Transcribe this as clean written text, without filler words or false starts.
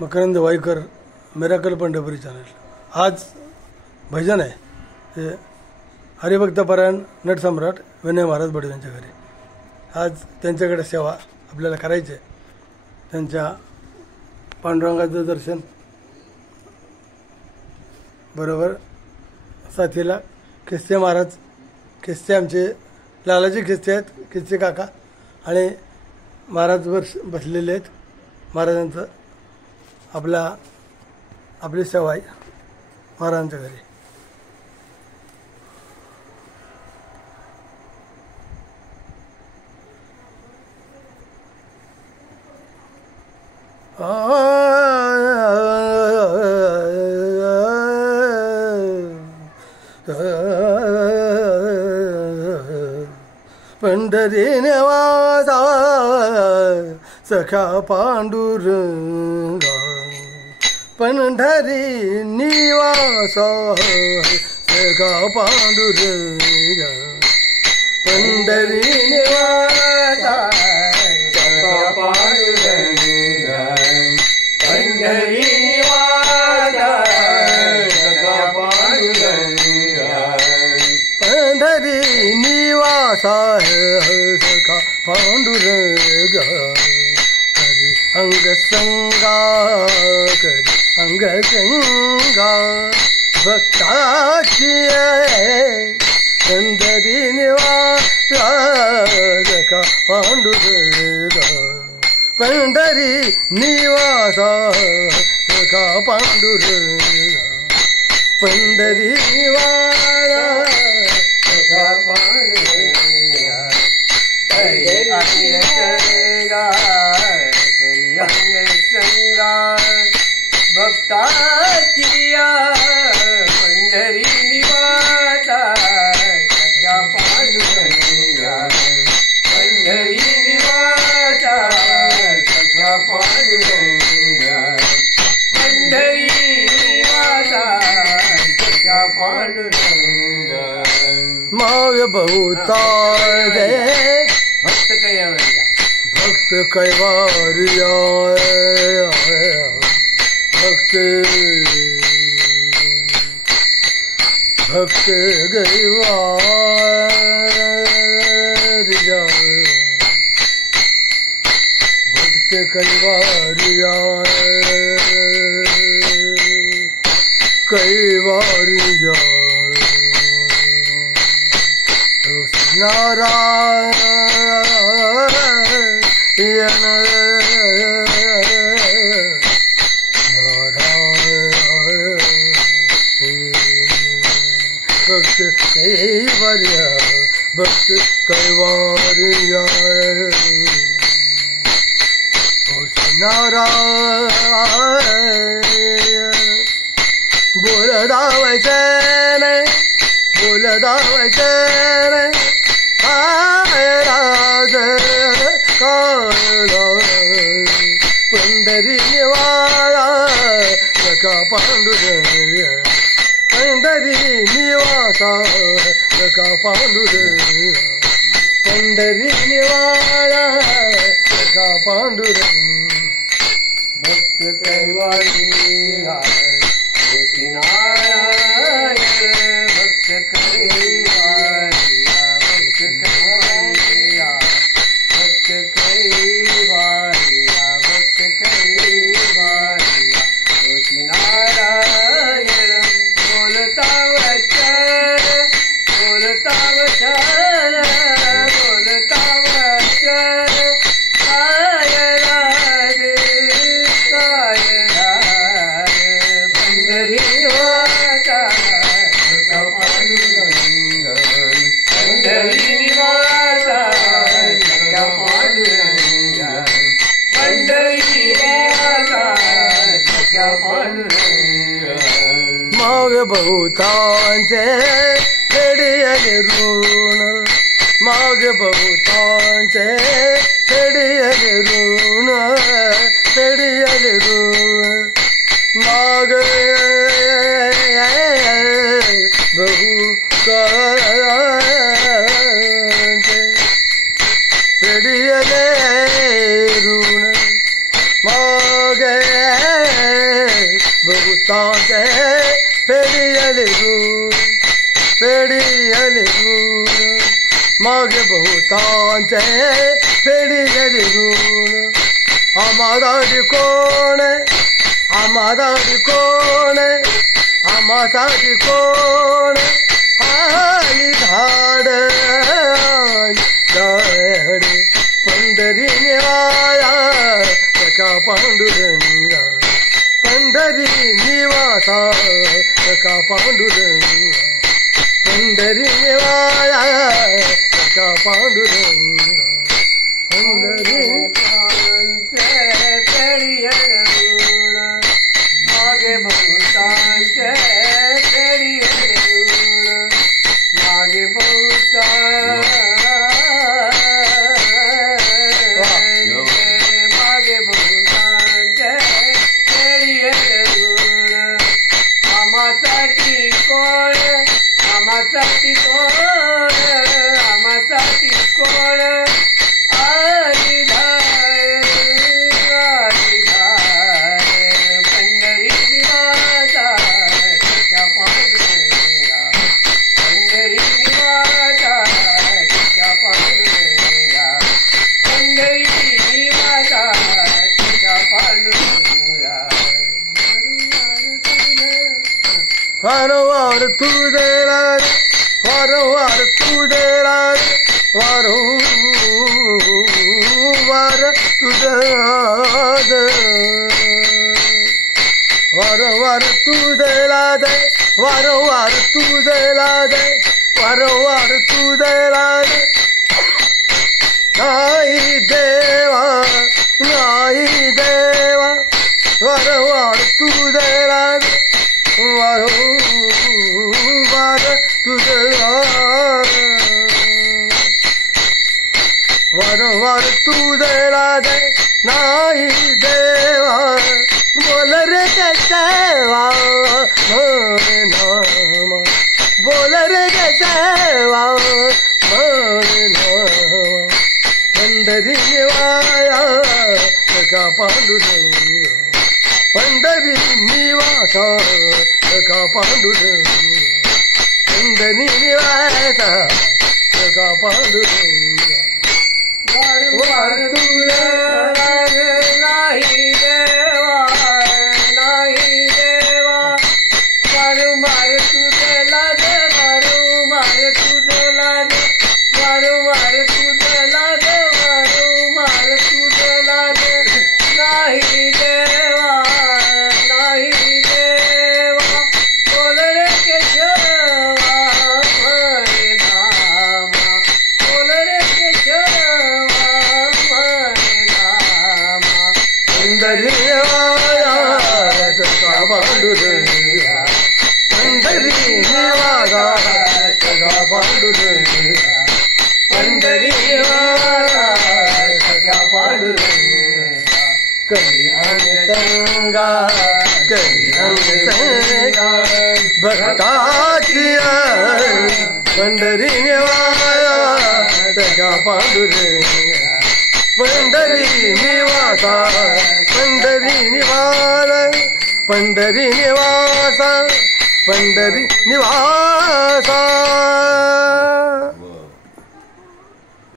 Makarand Waikar, miracle Pandharpuri channel. आज भजन आहे ते हरिभक्तपरायण नटसम्राट विनय महाराज बडे यांच्या घरी. आज त्यांच्याकडे सेवा आपल्याला करायची आहे. त्यांच्या पांडुरंगाचं दर्शन बरोबर साथीला खिस्ते महाराज, खिस्ते आमचे लालाजी खिस्ते आहेत, खिस्ते काका आणि महाराज बसलेले आहेत. महाराजांचं आपली सेवा आहे महाराजांच्या घरी. पंढरी निवासा सखा पांडुरंगा, पंढरी निवासा सखा पांडुरंगा, पंढरी निवासा सखा पांडुरंगा, पंढरी निवासा सखा पांडुरंगा, पंढरी निवासा सखा पांडुरंगा, करी अंग संगा, करी अंग संगा भक्ताची पंढरी निवासा सखा पांडुरंगा, पंढरी निवासा सखा पांडुरंगा, पंढरी निवासा सखा पांडुरंगा, करी अंग संगा, करी अंग संगा भक्ताची पंढरी निवासा सख्या पांडुरंगा, पंढरी निवासा सख्या पांडुरंगा, पंढरी निवासा सख्या पांडुरंगा. माग बहुता दे भक्त कैवारिया, भक्त कैवारिया, भक्त भक्त कैवारिया, भक्त कैवारिया, कैवारिया नारायण भक्त कैवारिया, भक्त कैवारिया नारायण. बोलदा वचन, बोलदा वचन काय राज काळा, पंढरी निवासा सखा पांडुरंगा, पंढरी निवासा सखा पांडुरंगा, पंढरी निवासा सखा पांडुरंगा. भक्त कैवारिया मोती नारायण, भक्त कैवारिया, भक्त कैवारिया, भक्त कैवारिया, भक्त कैवारिया मोती नारायण. बोलता वचन, बोलता वचन, बोलता वचन काय राज, काय राज पंढरी निवासा सखा पांडुरंगा, पंढरी निवासा सखा पांडुरंगा, पंढरी निवासा सखा पांडुरंगा. माग बहुतांचे फेडियले ऋण, माग बहुतांचे फेडियले ऋण, फेडियले ऋण माग बहुतांचे फेडियले ऋण, माग बहुतांचे फेडियले गुण फेडियले गुण मागे बहुतांचे फेडियले गुण आम्हासाठी कोण आम्हासाठी कोण आम्हासाठी कोण आली धाड धाड पंढरी निवाया का पांडुरंगा पंढरी निवासा का पांडुरंगा पंढरी निवाया का पांडुरंगा पंढरी मागे बहुतांचे फेडियले गुण मागे मागे बहुतांचे फेडियले गुण आम्हासाठी कोण आम्हासाठी कोण आम्हासाठी कोण आली धार आली धार पंढरी निवासा त्या पांडुरंगा पंढरी निवासा त्या पांडुरंगा पंढरी निवासा त्या पांडुरंगा वारंवार तुझे लाड वारंवार तुझे लाड वारंवार तुझे लाड वारंवार तुझे लाड वारंवार तुझे लाड वारंवार तुझे लाड नाही देवा वारंवार तुझे लाड वारंवार तुझे लाड वारंवार तुझे लाड नाही देवा बोल रे केशवा म्हणे नाम बोल रे केशवा म्हणे नाम पंढरी निवाया का पांडुरंगा पंढरी निवासा का पांडुरंगा पंढरी निवासा का पांडुरंगा वारंवार तुझे लाड नाही देवा नाही देवा वारंवार तुझे लाड वारंवार तुझे लाड वारंवार तुझे लाड वारंवार तुझे लाड नाही देवा नाही देवा बोल रे केशवा म्हणे नामा बोल रे केशवा म्हणे नामा पंढरी निवाया का पांडुरंगा पंढरी निवासा का पांडुरंगा पंढरी निवासा का पांडुरंगा करी अंग संगा भक्ताची पंढरी निवाया का पांडुरंगा पंढरी निवासा पंढरी निवासा पंढरी निवासा पंढरी निवासा